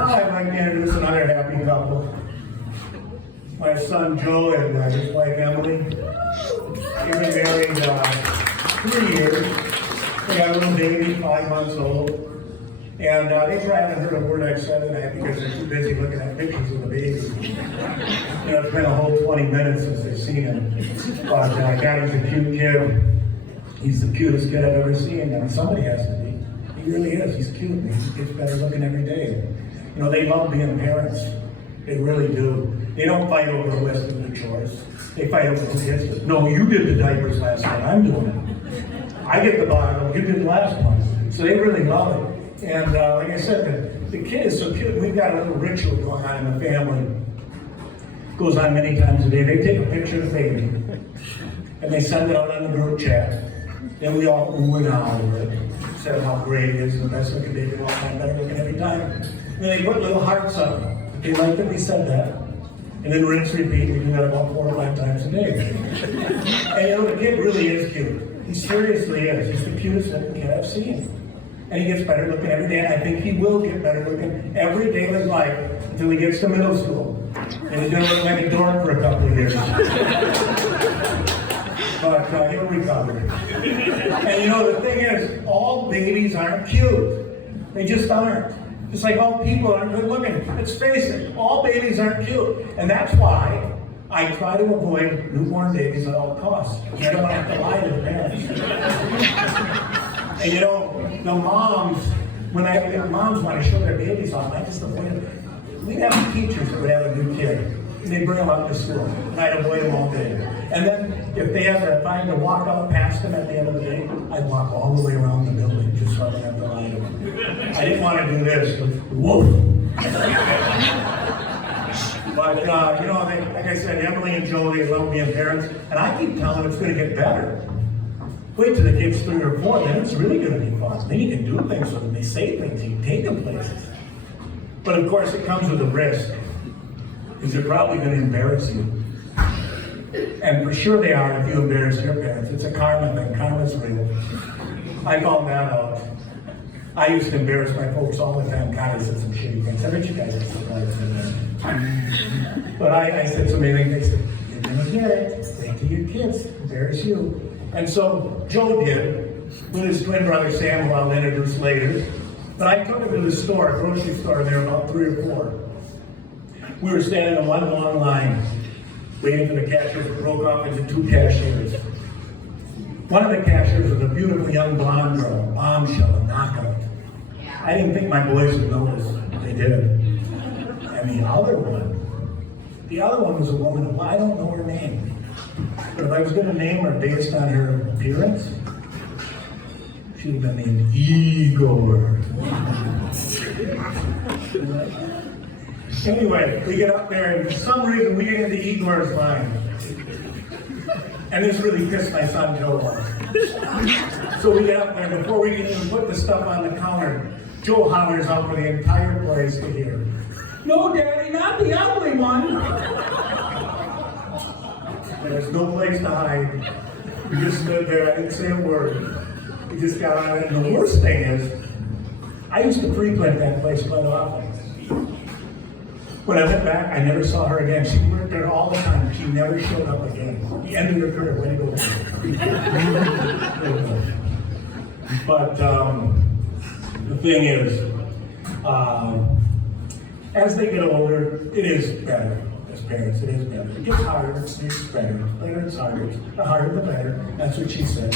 Now I'd like to introduce another happy couple. My son Joe and his wife Emily. They've been married 3 years. They got a little baby, 5 months old. And they probably haven't heard a word I've said tonight because they're too busy looking at pictures of the baby. You know, it's been a whole 20 minutes since they've seen him. But God, he's a cute kid. He's the cutest kid I've ever seen. And somebody has to be. He really is. He's cute. And he gets better looking every day. You know, they love being parents. They really do. They don't fight over a list of the chores. They fight over who gets it. No, you did the diapers last night. I'm doing it. I get the bottle. You did the last one. So they really love it. And like I said, the kid is so cute. We've got a little ritual going on in the family. It goes on many times a day. They take a picture of the baby and they send it out on the group chat. Then we all ooh and ah over it. Said how great it is, the best looking baby of all time, better looking every time. And they put little hearts on it. They like that we said that. And then rinse, repeat. We do that about 4 or 5 times a day. And you know, the kid really is cute. He seriously is. He's the cutest looking kid I've seen. And he gets better looking every day, and I think he will get better looking every day of his life until he gets to middle school. And he's going to look like a dork for a couple of years. But he'll recover. And you know, the thing is, all babies aren't cute. They just aren't. Just like all people aren't good looking. Let's face it, all babies aren't cute. And that's why I try to avoid newborn babies at all costs. I don't want to have to lie to the parents. And you know, the moms, when moms want to show their babies off, I just avoid it. We'd have teachers that would have a new kid, and they'd bring them up to school, and I'd avoid them all day. And then, if they have the time to walk out past them at the end of the day, I'd walk all the way around the building just so I didn't have to lie to them. I didn't want to do this. Woof! But, you know, like I said, Emily and Joe, they love being parents, and I keep telling them it's going to get better. Wait till the kid's 3 or 4, then it's really going to be fun. Then you can do things with them. They say things, you can take them places. But of course, it comes with a risk, because they're probably going to embarrass you. And for sure they are if you embarrass your parents. It's a karma thing. Karma's real. I call that out. I used to embarrass my folks all the time. God, I said some shitty things. I bet you guys have some lives in there. But I said so many things. They said, you're going to get it. Wait till your kids embarrass you. And so Joe did, with his twin brother Sam, who I'll introduce later. But I took him to the store, a grocery store, there about 3 or 4. We were standing in one long line, waiting for the cashier to broke off into 2 cashiers. One of the cashiers was a beautiful young blonde girl, a bombshell, a knockout. I didn't think my boys would notice. They did. And the other one was a woman who I don't know her name. But if I was going to name her based on her appearance, she would have been named Igor. Anyway, we get up there, and for some reason we get into Igor's line. And this really pissed my son Joe off. So we get up there, and before we can even put the stuff on the counter, Joe hollers out for the entire place to hear. No, Daddy, not the ugly one. There's no place to hide. We just stood there, I didn't say a word. We just got on it, and the worst thing is, I used to frequent that place quite often. When I went back, I never saw her again. She worked there all the time. She never showed up again. The end of her career, way to go. But the thing is, as they get older, it is better. As parents, it is better. It gets harder, it's better. Later, it's harder. The harder, the better. That's what she said.